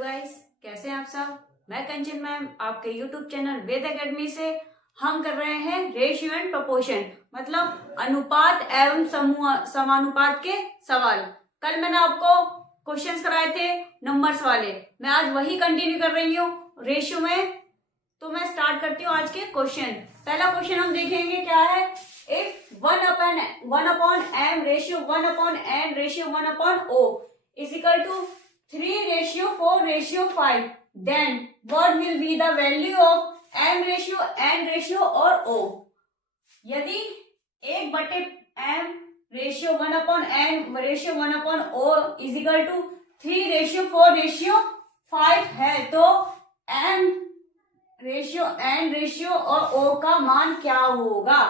Guys, कैसे हैं आप सब। मैं कंचन मैम आपके यूट्यूब चैनल वेद एकेडमी से हम कर रहे हैं रेशियो एंड प्रोपोर्शन, मतलब अनुपात एवं समानुपात के सवाल। कल मैंने आपको क्वेश्चंस कराए थे नंबर्स वाले, मैं आज वही कंटिन्यू कर रही हूँ रेशियो में। तो मैं स्टार्ट करती हूँ आज के क्वेश्चन। पहला क्वेश्चन हम देखेंगे क्या है। If 1/m ratio 1/n ratio 1/o is equal to 3:4:5, then what will be the value of m ratio, n ratio और o। यदि 1/m ratio 1/n ratio 1/o is equal to 3:4:5 है, तो m ratio, n ratio और o का मान क्या होगा।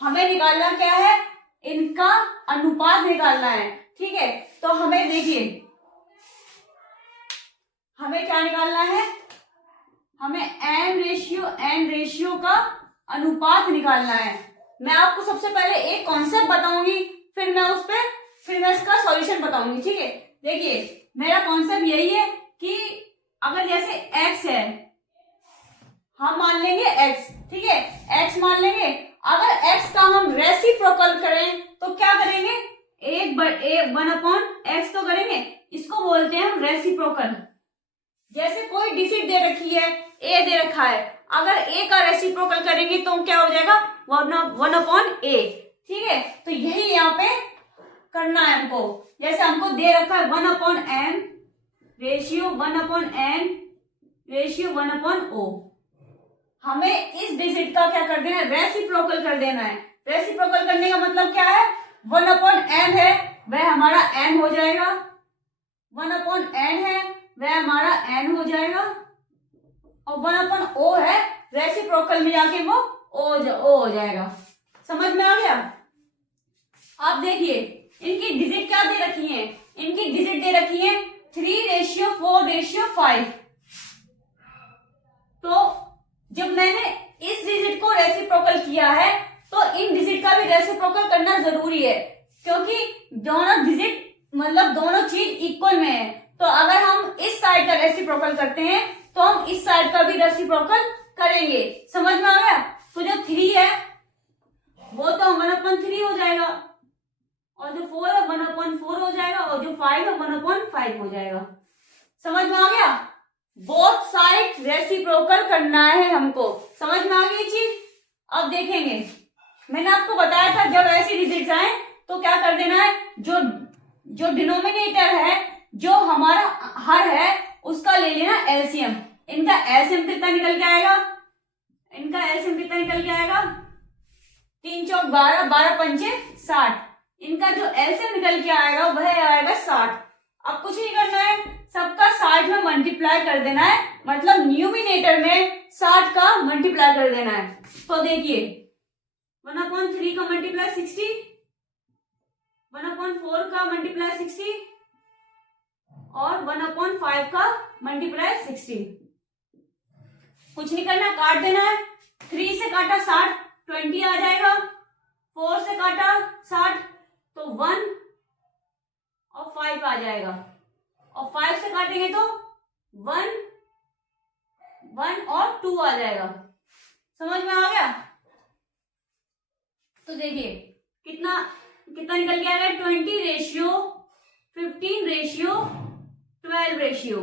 हमें निकालना क्या है, इनका अनुपात निकालना है। ठीक है, तो हमें देखिए हमें क्या निकालना है, हमें m रेशियो n रेशियो का अनुपात निकालना है। मैं आपको सबसे पहले एक कॉन्सेप्ट बताऊंगी, फिर मैं इसका सॉल्यूशन बताऊंगी। ठीक है, देखिए मेरा कॉन्सेप्ट यही है कि अगर जैसे x है, हम मान लेंगे x, ठीक है, x मान लेंगे। अगर x का हम रेसिप्रोकल करें तो क्या करेंगे, 1/x तो करेंगे, इसको बोलते हैं हम रेसिप्रोकल। जैसे कोई डिजिट दे रखी है, a दे रखा है, अगर a का रेसिप्रोकल करेंगे तो क्या हो जाएगा, 1/a। ठीक है, तो यही यहाँ पे करना है हमको। जैसे हमको दे रखा है 1/m ratio 1/n ratio 1/o, हमें इस डिजिट का क्या कर देना है, रेसिप्रोकल कर देना है। रेसिप्रोकल करने का मतलब क्या है, 1/m है वह हमारा m हो जाएगा, 1/n है वह हमारा n हो जाएगा, और 1/o है रेसिप्रोकल में जाके वो o हो जाएगा। समझ में आ गया। आप देखिए इनकी डिजिट क्या दे रखी है, इनकी डिजिट दे रखी है 3:4:5। तो जब मैंने इस डिजिट को रेसिप्रोकल किया है तो इन डिजिट का भी रेसिप्रोकल करना जरूरी है, क्योंकि दोनों डिजिट मतलब दोनों चीज इक्वल में है। तो अगर हम इस साइड का रेसिप्रोकल करते हैं तो हम इस साइड का भी रेसिप्रोकल करेंगे। समझ में आ गया। तो जो 3 है वो तो 1/3 हो जाएगा, और जो 4 है 1/4 हो जाएगा, और जो 5 है 1/5 हो जाएगा। समझ में आ गया। बोथ साइड रेसिप्रोकल करना है हमको। समझ में आ गई ये चीज। अब देखेंगे, मैंने आपको बताया था जब ऐसी डिजिट्स आए तो क्या कर देना है, जो डिनोमिनेटर है, जो हमारा हर है, उसका ले लेना एलसीएम। इनका एलसीएम कितना निकल के आएगा, इनका एलसीएम कितना निकल के आएगा, 3 चौक 12, 12 पंचे 60। इनका जो एलसीएम निकल के आएगा वह आएगा 60। अब कुछ नहीं करना है, सबका 60 में मल्टीप्लाई कर देना है, मतलब न्यूमिनेटर में 60 का मल्टीप्लाई कर देना है। तो देखिए 1/3 का मल्टीप्लाई 60, 1/4 का मल्टीप्लाई 60 और 1/5 का मल्टीप्लाई 60। कुछ नहीं करना, काट देना है। 3 से काटा 60, 20 आ जाएगा। 4 से काटा 60 तो 1 और 5 आ जाएगा, और 5 से काटेंगे तो 1 और 2 आ जाएगा। समझ में आ गया। तो देखिए कितना निकल के आएगा, 20:15:12 रेशियो।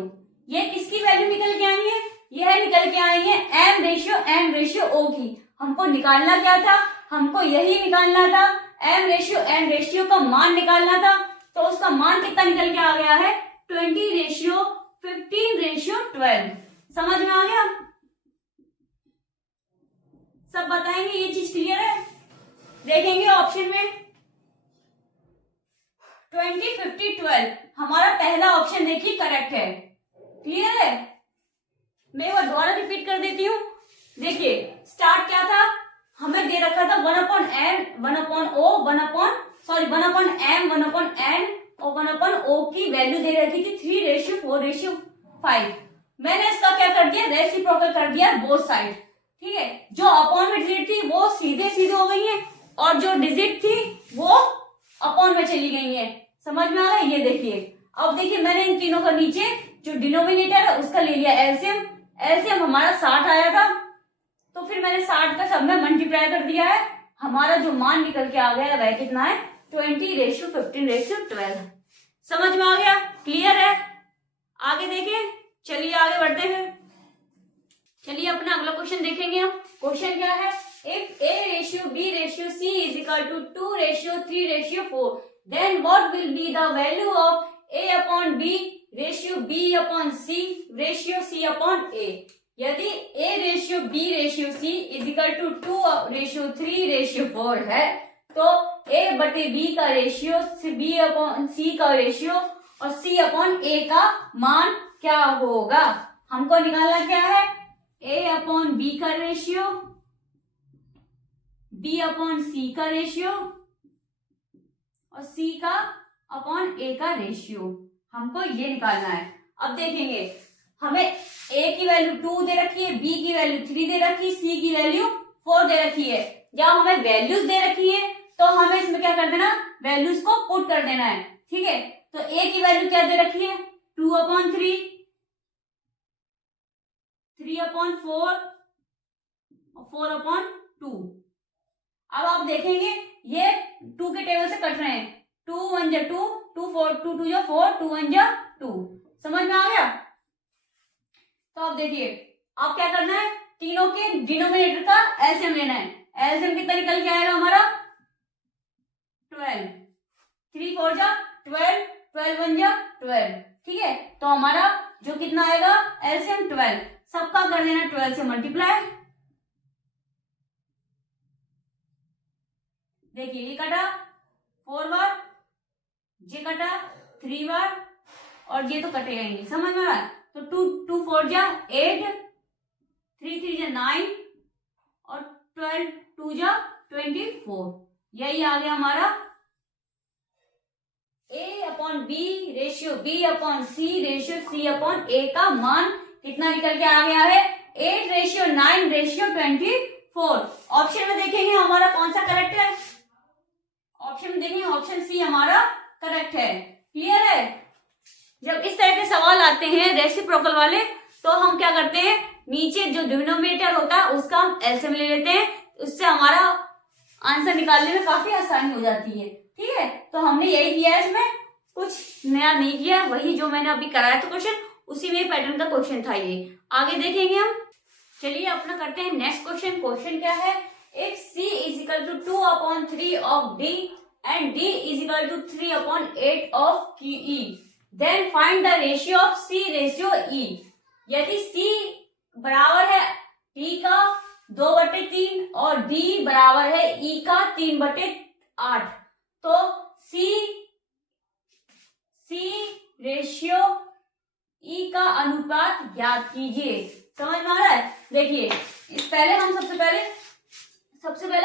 ये किसकी वैल्यू निकल के आएंगे, यह निकल के आएंगे m ratio n ratio o की। हमको निकालना क्या था, हमको यही निकालना था, m रेशियो n रेशियो का मान निकालना था। तो उसका मान कितना निकल के आ गया है, 20:15:12। समझ में आ गया। सब बताएंगे, ये चीज क्लियर है। देखेंगे ऑप्शन में 20:50:12 हमारा पहला ऑप्शन देखिए करेक्ट है। क्लियर है। मैं वो दोबारा रिपीट कर देती हूँ। देखिए स्टार्ट क्या था, हमें दे रखा था 1/m 1/o 1/m 1/n और 1/o की वैल्यू दे रखी थी 3:4:5। मैंने इसका क्या कर दिया, रेसिप्रोकल कर दिया बोथ साइड। ठीक है, जो अपॉन में डिजिट थी वो सीधे हो गई है, और जो डिजिट थी वो अपॉन में चली गई है। समझ में आ गया। ये देखिए, अब देखिए मैंने इन तीनों का नीचे जो डिनोमिनेटर है उसका ले लिया एलसीएम। एलसीएम हमारा 60 आया था, तो फिर मैंने 60 का सब में मल्टीप्लाई कर दिया है। हमारा जो मान निकल के आ गया वह कितना है 20:15:12। समझ में आ गया? क्लियर है? आगे देखें, चलिए आगे बढ़ते हैं। चलिए अपना अगला क्वेश्चन देखेंगे हम। क्वेश्चन क्या है, if A:B:C is equal to 2:3:4 then what will be the value of A/B/C/C/A? यदि A/B/C is equal to 2:3:4 है तो A/B का रेशियो, B/C का रेशियो और C/A का मान क्या होगा? हमको निकालना क्या है, A/B का रेशियो, B/C का रेशियो और C का अपॉन A का रेशियो, हमको ये निकालना है। अब देखेंगे, हमें A की वैल्यू 2 दे रखी है, B की वैल्यू 3 दे रखी है, C की वैल्यू 4 दे रखी है। जब हमें वैल्यूज दे रखी है तो हमें इसमें क्या कर देना, वैल्यूज को पुट कर देना है। ठीक है, तो A की वैल्यू क्या दे रखी है 2/3, 3/4 और 4/2। अब आप देखेंगे ये 2 के टेबल से कट रहे हैं, 2 1 जा 2, 2 4, 2 2 जा 4, 2 1 जा 2। समझ में आ गया? तो आप देखिए, आप क्या करना है, तीनों के डिनोमिनेटर का एलसीएम लेना है। एलसीएम कितना निकल के आएगा हमारा 12, 3 4 जा 12, 12 1 जा 12। ठीक है, तो हमारा जो कितना आएगा एलसीएम 12, सबका कर देना 12 से मल्टीप्लाई। देखिए ये कटा 4 बार, ये कटा 3 बार और ये तो कटेगा ही नहीं। समझ में आ रहा है? तो 2 4 जा 8, 3 3 जा 9 और 12 2 जा 24। यही आ गया हमारा A/B/C/C/A का मान कितना निकल के आ गया है 8:9:24। ऑप्शन में देखेंगे हमारा कौन सा करेक्ट है, ऑप्शन में देखेंगे ऑप्शन सी हमारा करेक्ट है। क्लियर है? जब इस तरह के सवाल आते हैं रेसिप्रोकल वाले, तो हम क्या करते हैं, नीचे जो डिनोमिनेटर होता है उसका हम एलसीएम ले लेते हैं, उससे हमारा आंसर निकालने में काफी आसानी हो जाती है। ठीक है, तो हमने यही किया है, इसमें कुछ नया नहीं किया, वही जो मैंने अभी कराया था क्वेश्चन, उसी में पैटर्न का क्वेश्चन था ये। आगे देखेंगे हम। चलिए अपना करते हैं नेक्स्ट क्वेश्चन। क्वेश्चन क्या है, if C is equal to 2/3 of D and D is equal to 3/8 of E, then find the ratio of C/E। यदि C बराबर है D का 2/3 और D बराबर है E का 3/8, तो C/E का अनुपात ज्ञात कीजिए। समझ में आ रहा है? देखिए, पहले हम सबसे पहले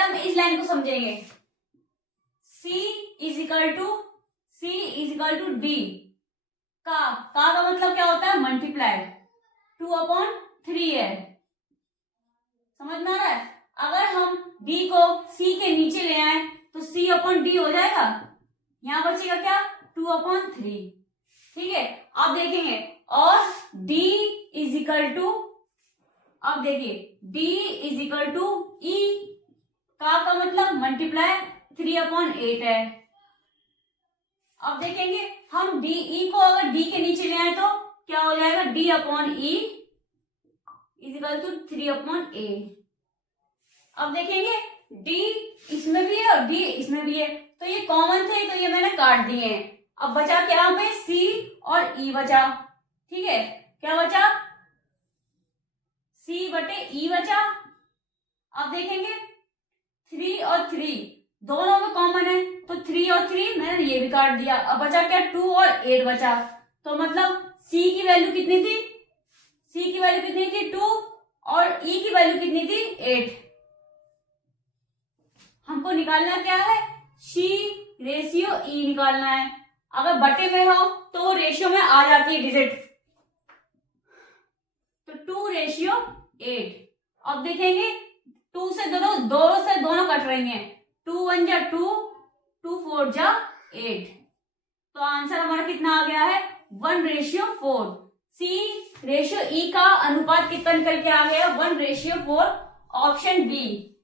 हम इस लाइन को समझेंगे। C is equal to D का मतलब क्या होता है, मल्टीप्लाई 2/3 है। समझ में आ रहा है? अगर हम D को C के नीचे ले आए तो C/D हो जाएगा, यहां बचेगा क्या 2/3। ठीक है, आप देखेंगे, और D इज इक्वल टू, अब देखिए D is equal to E का मतलब मल्टीप्लाई 3/8 है। अब देखेंगे हम DE को अगर D के नीचे ले आए तो क्या हो जाएगा, D/E is equal to 3/A। अब देखेंगे D इसमें भी है और D इसमें भी है, तो ये कॉमन थे, तो ये मैंने काट दिए हैं। अब बचा क्या यहाँ पे C और E बचा। ठीक है, क्या बचा, C/E बचा। अब देखेंगे 3 और 3 दोनों में कॉमन है, तो 3 और 3 मैंने ये भी काट दिया। अब बचा क्या 2 और 8 बचा, तो मतलब C की वैल्यू कितनी थी, 2 और E की वैल्यू कितनी थी 8। हमको निकालना क्या है, C/E निकालना है। अगर बटे में हो तो रेशियो में आ जाती है डिजिट, तो 2:8। अब देखेंगे 2 से दोनों कट रही हैं, 2 1 जा 2, 2 4 जा 8, तो आंसर हमारा कितना आ गया है 1:4। C रेशियो E का अनुपात कितना निकल के आ गया? 1:4। Option B,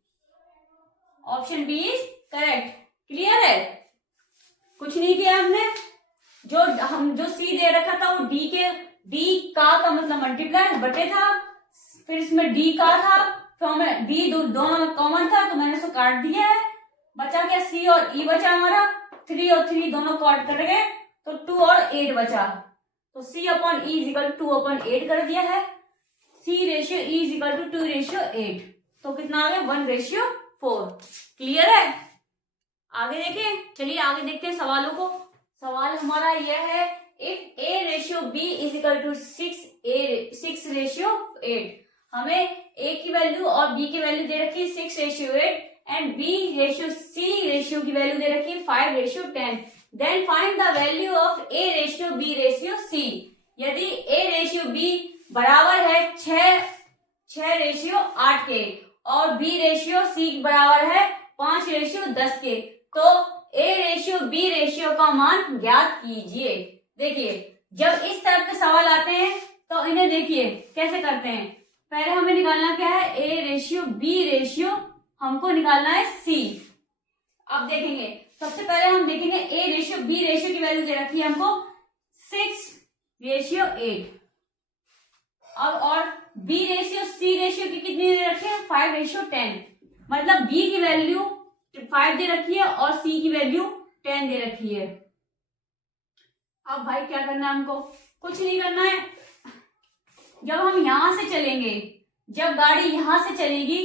option B is correct. Clear है? कुछ नहीं किया हमने। जो सी दे रखा था वो डी का मतलब मल्टीप्लाई बटे था, फिर इसमें डी का था, फिर हमें डी दोनों में कॉमन था तो मैंने इसको काट दिया है। बचा क्या? सी और ई बचा हमारा। 3 और 3 दोनों काट कर गए तो 2 और 8 बचा। तो C अपॉन E इज इक्वल 2/8 कर दिया है। C ratio E is equal to 2:8। तो कितना आ गया? 1:4। क्लियर है? आगे देखें। चलिए आगे देखते हैं सवालों को। सवाल हमारा यह है, if A ratio B is equal to 6:8। हमें A की वैल्यू और B की वैल्यू दे रखी है 6:8 and B ratio C ratio की वैल्यू दे रखी है 5:10। Then find the value of A ratio B ratio C। यदि A रेशियो B बराबर है 6:8 के और B रेशियो C बराबर है 5:10 के, तो A रेशियो B रेशियो का मान ज्ञात कीजिए। देखिए जब इस तरह के सवाल आते हैं तो इन्हें देखिए कैसे करते हैं। पहले हमें निकालना क्या है? A रेशियो B रेशियो हमको निकालना है C। अब देखेंगे, सबसे पहले हम देखेंगे A रेशियो B रेशियो की वैल्यू दे रखी है हमको 6:8। अब और B रेशियो C रेशियो की कितनी दे रखी है? 5:10। मतलब B की वैल्यू 5 दे रखी है और C की वैल्यू 10 दे रखी है। अब भाई क्या करना है हमको? कुछ नहीं करना है। जब हम यहां से चलेंगे, जब गाड़ी यहां से चलेगी,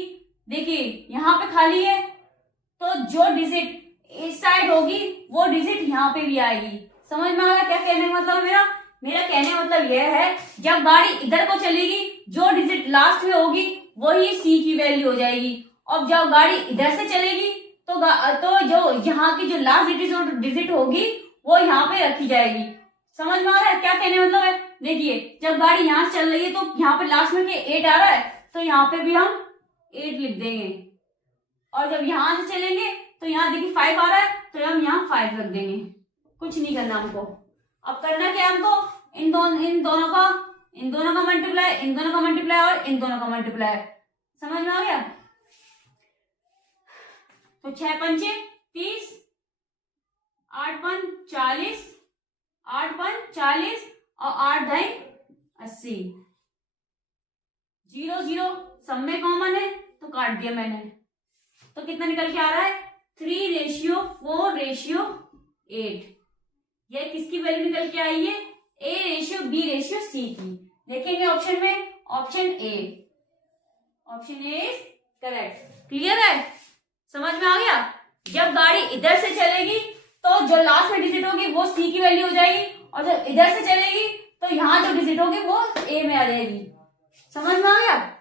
देखिए यहां पे खाली है तो जो डिजिट इस साइड होगी वो डिजिट यहाँ पे भी आएगी। समझ में आ रहा क्या कहने का मतलब? मेरा कहने का मतलब यह है, जब गाड़ी इधर को चलेगी जो डिजिट लास्ट में होगी वही C की वैल्यू हो जाएगी, और जब गाड़ी इधर से चलेगी तो जो यहाँ की जो लास्ट डिजिट होगी वो यहाँ पे रखी जाएगी। समझ में आ रहा है क्या कहने का मतलब है? देखिए जब गाड़ी यहाँ से चल रही है तो यहाँ पे लास्ट में 8 आ रहा है तो यहाँ पे भी हम 8 लिख देंगे, और जब यहाँ से चलेंगे तो यहाँ देखिए 5 आ रहा है तो हम यहाँ 5 रख देंगे। कुछ नहीं करना हमको। अब करना क्या है हमको? इन दोनों का मल्टीप्लाई, इन दोनों का मल्टीप्लाई और इन दोनों का मल्टीप्लाई। समझ में आ गया? तो 6 पंचे 30, 8 पंच 40, 8 पंच 40 और 8 दाई 80। 0 0 सब में कॉमन है तो काट दिया मैंने। तो कितना निकल के आ रहा है? 3:4:8। यह किसकी वैल्यू निकल के आई है? A ratio B ratio C की। देखेंगे ऑप्शन में, option A is correct. Clear है? समझ में आ गया? जब गाड़ी इधर से चलेगी तो जो लास्ट में डिजिट होगी वो C की वैल्यू हो जाएगी, और जब इधर से चलेगी तो यहाँ जो डिजिट होगी वो A में आ जाएगी। समझ में आ गया?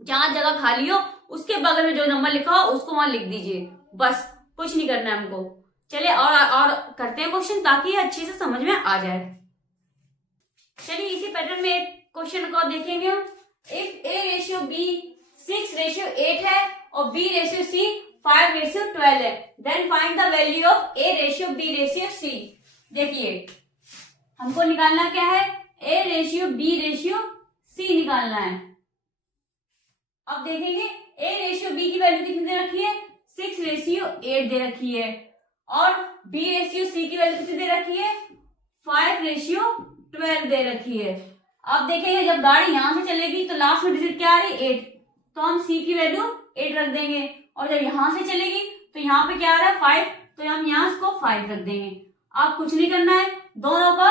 जहां जगह खाली हो उसके बगल में जो नंबर लिखा हो उसको वहां लिख दीजिए, बस। कुछ नहीं करना है हमको। चलिए और करते हैं क्वेश्चन ताकि अच्छे से समझ में आ जाए। चलिए इसी पैटर्न में एक क्वेश्चन को देखेंगे हम। इफ A रेशियो B 6:8 है और B रेशियो C 5:12 है, then find the value of A ratio B ratio C। देखिए हमको निकालना क्या है? A ratio B ratio C निकालना है। अब देखेंगे A रेशियो B की वैल्यू कितनी दे रखी है? 6:8 दे रखी है, और B रेशियो C की वैल्यू कितनी दे रखी है? 5:12 दे रखी है। अब देखेंगे जब गाड़ी यहां से चलेगी तो लास्ट में डिजिट क्या आ रही है? 8, तो हम C की वैल्यू 8 रख देंगे, और जब यहां से चलेगी तो यहाँ पे क्या आ रहा है? 5, तो हम यहाँ इसको 5 रख देंगे। अब कुछ नहीं करना है, दोनों का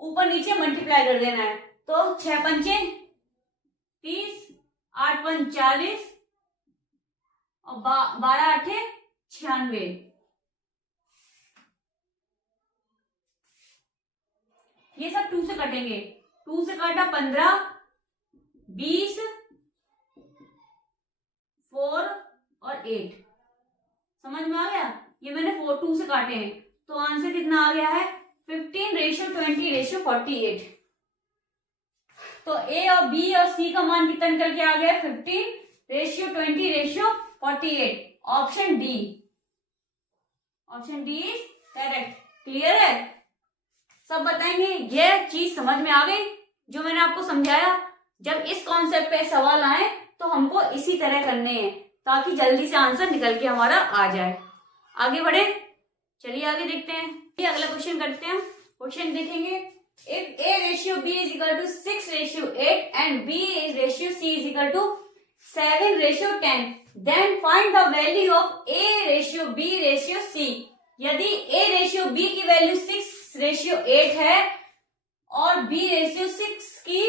ऊपर नीचे मल्टीप्लाई कर देना है। तो 6 पंचे 30, 8 पंच 40 और 12 8 96। ये सब 2 से कटेंगे। 2 से काटा 15, 20, 4 और 8। समझ में आ गया? ये मैंने 2 से काटे हैं, तो आंसर कितना आ गया है? 15:20:48। तो A और B और C का मान कितना निकल के आ गया? 15:20:48। Option D is correct. Clear है? सब बताएंगे? ये चीज समझ में आ गई? जो मैंने आपको समझाया, जब इस कॉन्सेप्ट पे सवाल आए तो हमको इसी तरह करने हैं ताकि जल्दी से आंसर निकल के हमारा आ जाए। आगे बढ़े, चलिए आगे देखते हैं। ये अगला क्वेश्चन करते हैं। क्वेश्चन देखेंगे, if A ratio B is equal to 6:8 and B ratio C is equal to 7:10, then find the value of A ratio B ratio C। यदि A रेशियो B की वैल्यू 6:8 है और B रेशियो 6 की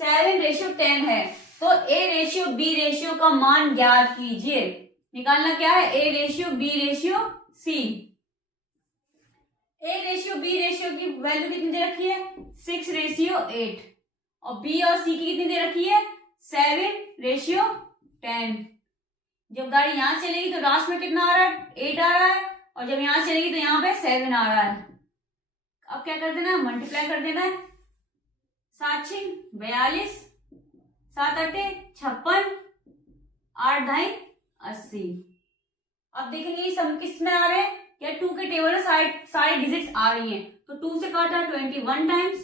7:10 है, तो A ratio B ratio का मान ज्ञात कीजिए। निकालना क्या है, A ratio B ratio C। A ratio B ratio की वैल्यू कितनी दे रखी है, 6:8, और B और C की कितनी दे रखी है, 7:10। जब गाड़ी यहां चलेगी तो लास्ट में कितना आ रहा है, 8 आ रहा है, और जब यहां चलेगी तो यहाँ पे 7 आ रहा है। अब क्या कर देना है, मल्टीप्लाई कर देना है। 7×6 42, 7×8 56, 8×2 80। अब देखेंगे ये सब किस में आ रहे हैं, या 2 के टेबल में सारे डिजिट्स आ रही हैं। तो 2 से काटा 21 टाइम्स,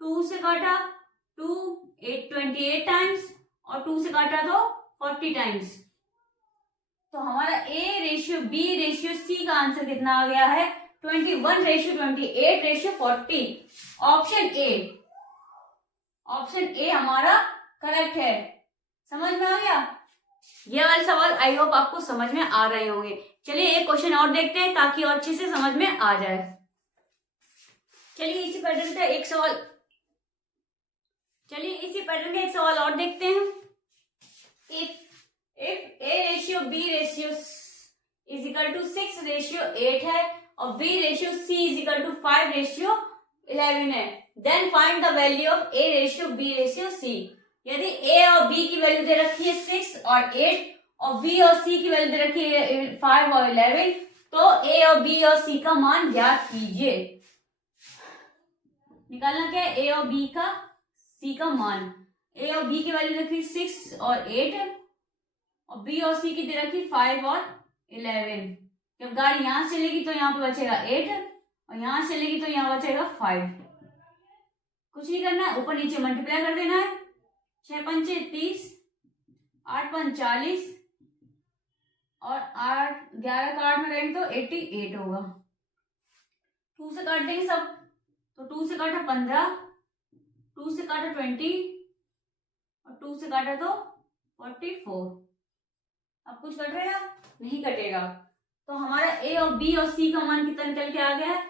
2 से काटा 28 टाइम्स, और 2 से काटा तो 40 टाइम्स। तो हमारा A ratio B ratio C का आंसर कितना आ गया है, 21:28:40। ऑप्शन ए हमारा करेक्ट है। समझ में आ गया? ये वाले सवाल आई होप आपको समझ में आ रहे होंगे। चलिए एक क्वेश्चन और देखते हैं ताकि और अच्छे से समझ में आ जाए। चलिए इसी पैटर्न का एक सवाल और देखते हैं। If A ratio B ratio is equal to 6:8 है और B ratio C is equal to 5:11 है, then find the value of A ratio B ratio C। यदि A और B की वैल्यू दे रखी है 6 और 8 और B और C की वैल्यू दे रखी है 5 और 11, तो A और B और C का मान ज्ञात कीजिए। निकालना क्या है, A और B का C का मान। A और B की वैल्यू दे रखी 6 और 8 और B और C की दे रखी 5 और 11। जब गाड़ी यहां चलेगी तो यहाँ पे बचेगा 8 और यहां चलेगी तो यहाँ बचेगा 5। कुछ नहीं करना है, ऊपर नीचे मल्टीप्लाई कर देना है। 6×5 30, 8×5 40, और 11 का 8 में करेंगे तो 88 होगा। 2 से काट देंगे सब, तो 2 से काटा 15, 2 से काटा 20 और 2 से काटा तो 44। अब कुछ कट रहेगा? नहीं कटेगा। तो हमारा A और B और C का मान कितना निकल के आ गया है,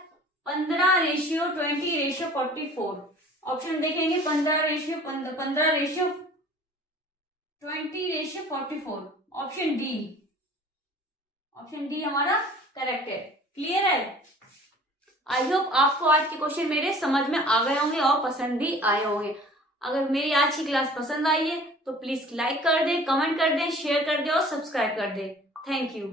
15:20:44। ऑप्शन देखेंगे 15:20:44। ऑप्शन डी हमारा करेक्ट है। क्लियर है? आई होप आपको आज के क्वेश्चन मेरे समझ में आ गए होंगे और पसंद भी आए होंगे। अगर मेरी आज की क्लास पसंद आई है तो प्लीज लाइक कर दें, कमेंट कर दें, शेयर कर दें और सब्सक्राइब कर दें। Thank you.